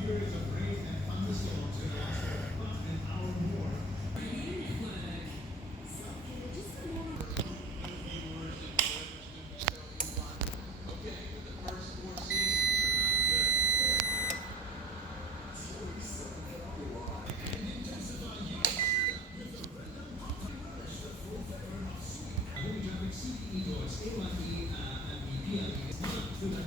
periods of rain and thunderstorms in about an hour more. CPE doors, A1E and BPLE, sudah